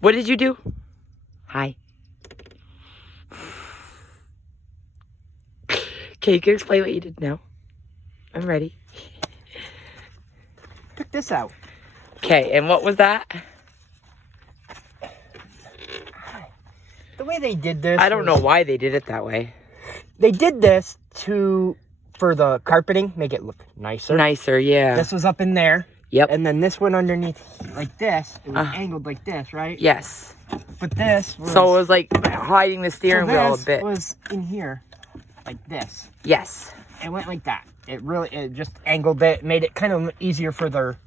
What did you do? Hi. Okay, you can explain what you did now. I'm ready. Took this out. Okay, and what was that? The way they did this, I don't know why they did it that way. They did this for the carpeting, make it look nicer. Nicer, yeah. This was up in there. Yep. And then this went underneath like this. It was angled like this, right? Yes. But this was... So it was like hiding the steering wheel a bit. This was in here, like this. Yes. It went like that. It just angled it, made it kind of easier for their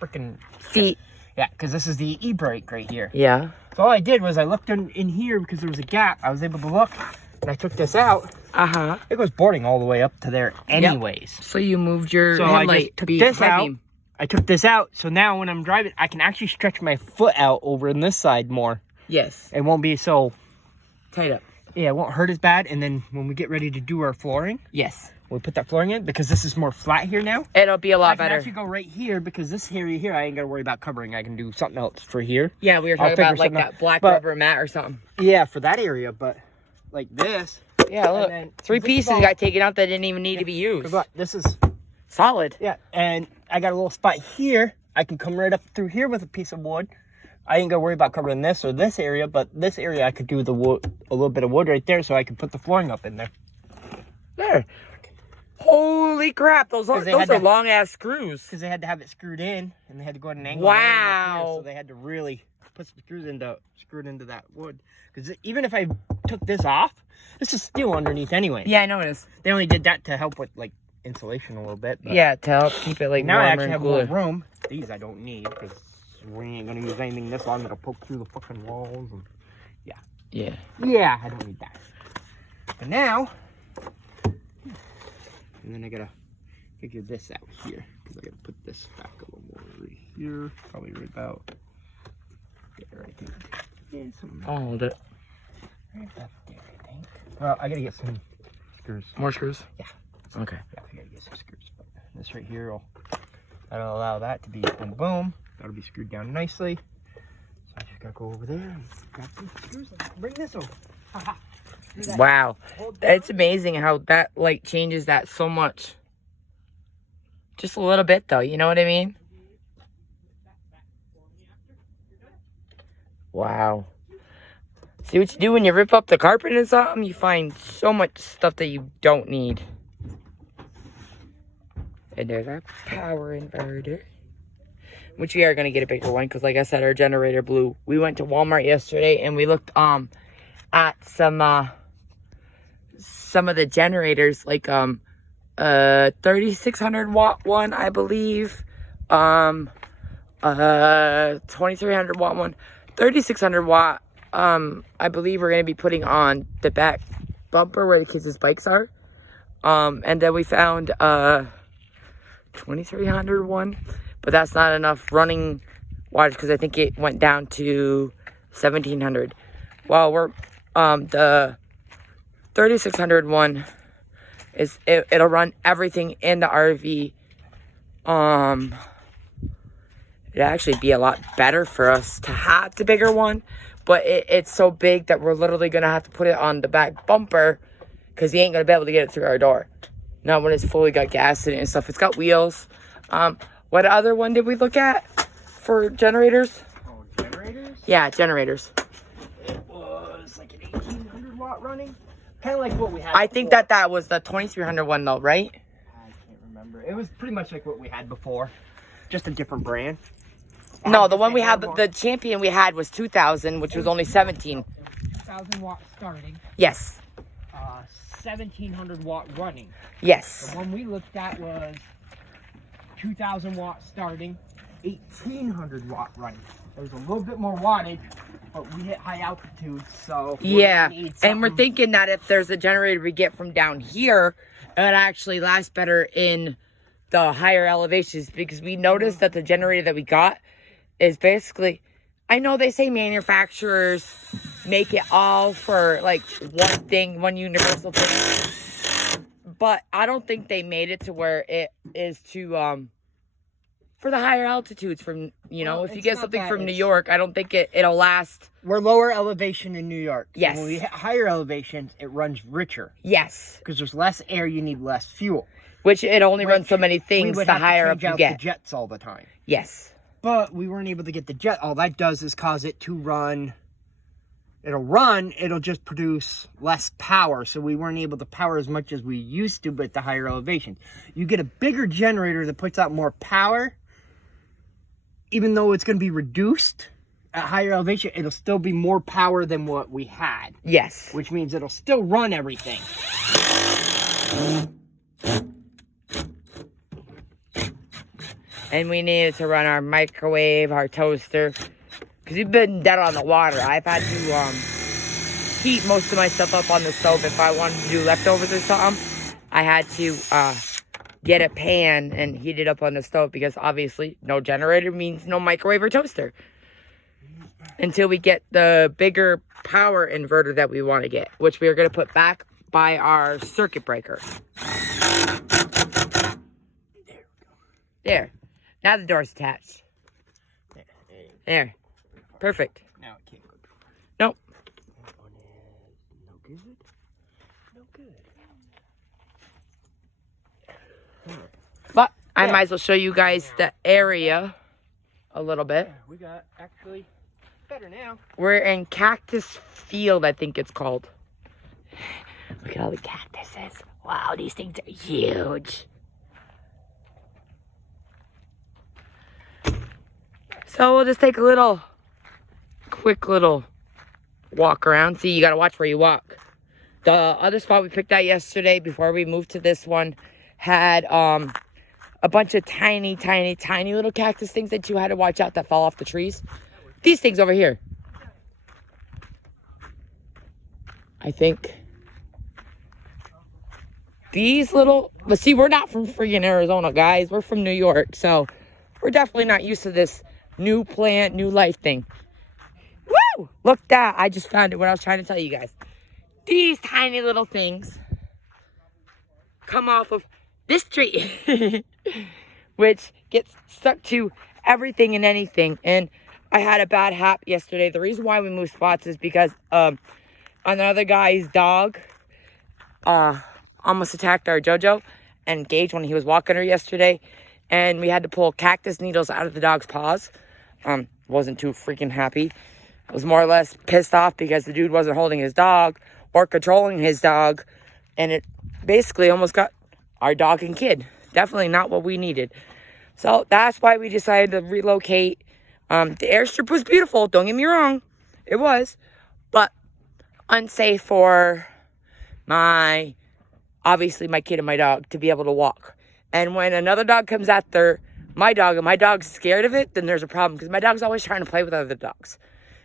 freaking feet. Yeah, because this is the e-brake right here. Yeah. So all I did was I looked in here because there was a gap. I was able to look, and I took this out. Uh-huh. It goes boarding all the way up to there anyways. Yep. So you moved your headlight I just took this out. I took this out, so now when I'm driving, I can actually stretch my foot out over on this side more. Yes. It won't be so... tight up. Yeah, it won't hurt as bad, and then when we get ready to do our flooring... Yes. We'll put that flooring in, because this is more flat here now. It'll be a lot better. I can actually go right here, because this area here, I ain't got to worry about covering. I can do something else for here. Yeah, we were talking about like that black rubber mat or something. Yeah, for that area, but like this. Yeah, look. 3 pieces got taken out that didn't even need to be used. Look, this is... solid. Yeah, and I got a little spot here. I can come right up through here with a piece of wood. I ain't got to worry about covering this or this area, but this area I could do the wood, a little bit of wood right there, so I could put the flooring up in there. There. Holy crap, those are long ass screws. Because they had to have it screwed in, and they had to go at an angle. Wow. Here, so they had to really put some screws screwed into that wood. Because even if I took this off, this is steel underneath anyway. Yeah, I know it is. They only did that to help with like insulation a little bit. But yeah, to help keep it like now I warmer actually and have cooler. more room. These I don't need because we ain't gonna use anything this long that'll poke through the fucking walls. And yeah, I don't need that. But now, and then I gotta figure this out here because I gotta put this back a little more right here, probably right about there. I think. Yeah, something. I'll hold it. Right about there, I think. Well, I gotta get some screws. More screws? Yeah. Okay. Yeah, I gotta get some screws. But this right here that'll allow that to be boom boom. That'll be screwed down nicely. So I just gotta go over there and grab some screws and bring this over. Wow. It's amazing how that like changes that so much. Just a little bit though, you know what I mean? Wow. See what you do when you rip up the carpet and something? You find so much stuff that you don't need. And there's our power inverter. Which we are going to get a bigger one because like I said, our generator blew. We went to Walmart yesterday and we looked at some of the generators, like 3600 watt one, I believe. 2300 watt one. 3600 watt, I believe we're going to be putting on the back bumper where the kids' bikes are. And then we found 2300 one, but that's not enough running wattage because I think it went down to 1700. Well, we're the 3600 one is it'll run everything in the RV. It'd actually be a lot better for us to have the bigger one, but it's so big that we're literally gonna have to put it on the back bumper because he ain't gonna be able to get it through our door. Not when it's fully got gas in it and stuff. It's got wheels. What other one did we look at for generators? Oh, generators? Yeah, generators. It was like an 1800 watt running. Kind of like what we had I think before. that was the 2300 one though, right? I can't remember. It was pretty much like what we had before. Just a different brand. No, the one we had, the Champion we had was 2000, which was only 17. 1000 watt starting. Yes. 1700 watt running. Yes. The one we looked at was 2000 watt starting, 1800 watt running. There was a little bit more wattage, but we hit high altitude, so yeah. And we're thinking that if there's a generator we get from down here, it would actually last better in the higher elevations because we noticed that the generator that we got is basically, I know they say manufacturers make it all for like one thing, one universal thing, but I don't think they made it to where it is to for the higher altitudes from, you know, Well, if you it's get not something that, from New it's- York, I don't think it'll last. We're lower elevation in New York. So Yes. when we hit higher elevations, it runs richer. Yes. Because there's less air, you need less fuel. Which it only runs Which so many We things would the have higher to up change you out get. the jets all the time. Yes. But we weren't able to get the jet. All that does is cause it to run. It'll just produce less power. So we weren't able to power as much as we used to with the higher elevation. You get a bigger generator that puts out more power. Even though it's going to be reduced at higher elevation, it'll still be more power than what we had. Yes. Which means it'll still run everything. And we needed to run our microwave, our toaster, because we've been dead on the water. I've had to heat most of my stuff up on the stove. If I wanted to do leftovers or something, I had to get a pan and heat it up on the stove, because obviously no generator means no microwave or toaster until we get the bigger power inverter that we want to get, which we are going to put back by our circuit breaker. There. Now the door's attached. There. Perfect. Now it can't go. Nope. That one is no good. No good. But I Yeah. might as well show you guys the area a little bit. We got actually better now. We're in Cactus Field, I think it's called. Look at all the cactuses. Wow, these things are huge. So we'll just take a quick little walk around. See, you gotta watch where you walk. The other spot we picked out yesterday before we moved to this one had a bunch of tiny little cactus things that you had to watch out that fall off the trees. These things over here. I think. These little, but see, we're not from freaking Arizona, guys. We're from New York, so we're definitely not used to this new plant, new life thing. Woo! Look that. I just found it when I was trying to tell you guys. These tiny little things come off of this tree, which gets stuck to everything and anything. And I had a bad hap yesterday. The reason why we moved spots is because another guy's dog almost attacked our JoJo and Gage when he was walking her yesterday. And we had to pull cactus needles out of the dog's paws. Wasn't too freaking happy. I was more or less pissed off because the dude wasn't holding his dog or controlling his dog. And it basically almost got our dog and kid. Definitely not what we needed. So that's why we decided to relocate. The airstrip was beautiful. Don't get me wrong. It was. But unsafe for obviously my kid and my dog to be able to walk. And when another dog comes after my dog and my dog's scared of it, then there's a problem, because my dog's always trying to play with other dogs.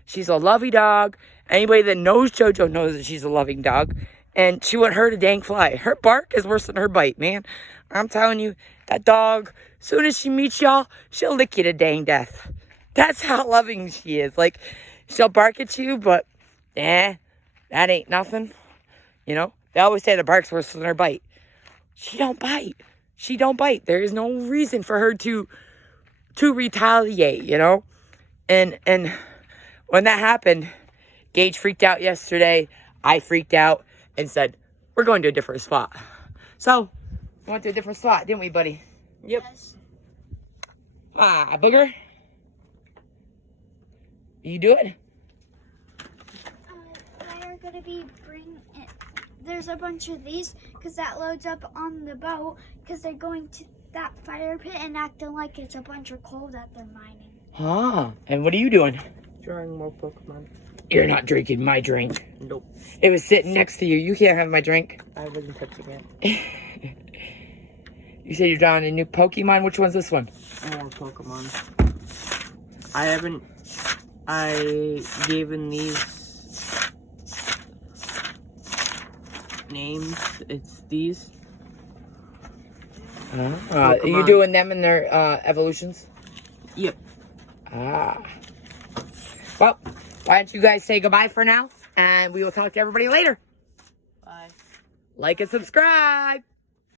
She's a lovey dog. Anybody that knows JoJo knows that she's a loving dog. And she wouldn't hurt a dang fly. Her bark is worse than her bite, man. I'm telling you, that dog, as soon as she meets y'all, she'll lick you to dang death. That's how loving she is. Like, she'll bark at you, but, that ain't nothing. You know? They always say the bark's worse than her bite. She don't bite. She don't bite. There is no reason for her to retaliate, you know? And when that happened, Gage freaked out yesterday. I freaked out and said, we're going to a different spot. So, we went to a different spot, didn't we, buddy? Yep. Yes. Booger? You do it? They're gonna be there's a bunch of these, because that loads up on the boat, because they're going to that fire pit and acting like it's a bunch of coal that they're mining. And what are you doing? Drawing more Pokemon. You're not drinking my drink. Nope. It was sitting next to you. You can't have my drink. I wasn't touching it. You said you're drawing a new Pokemon. Which one's this one? More Pokemon. I gave in these names. It's these. Are you doing them in their evolutions? Yep. Well, why don't you guys say goodbye for now, and we will talk to everybody later. Bye. Like and subscribe.